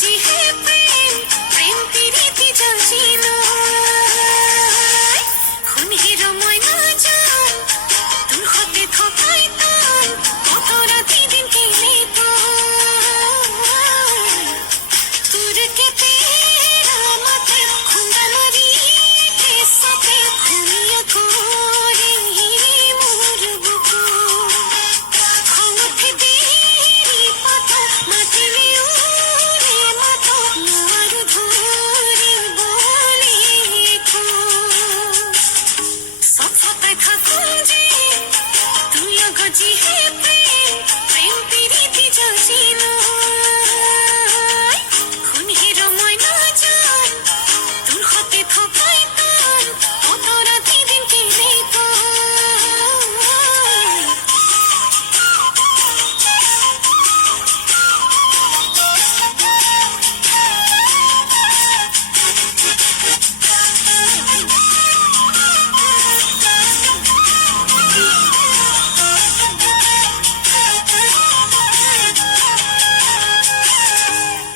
গজি হে প্রেম প্রেম প্রীতি জানি না খুন হিরো ময়না জান তোর হতে থকাইতাম কত রাতি দিন কেলে তো তোর কে তেরা মাথে খুন্দা মারি কে সাথে খুনিয়া করে মোর বুকু খৌফে দেরি পাতা মাটি উড়ে মাথা নোয়ার ধরে বলে খো সফায় থাকুন যে তুই গজি হে প্রেম প্রেম প্রীতি জানি না খুন হিরো ময়না জান তোর হতে থকাইতাম কত রাতি দিন কেলে তো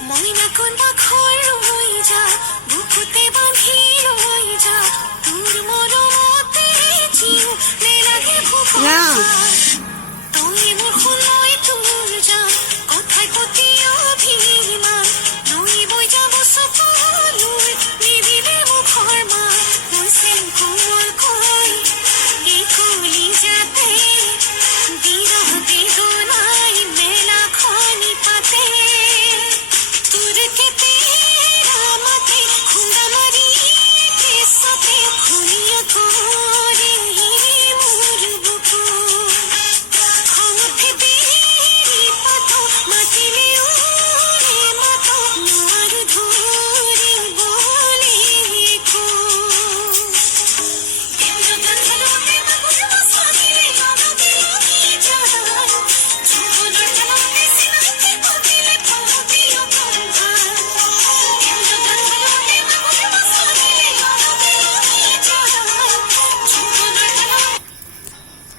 ময়না কোন ঘর হই যা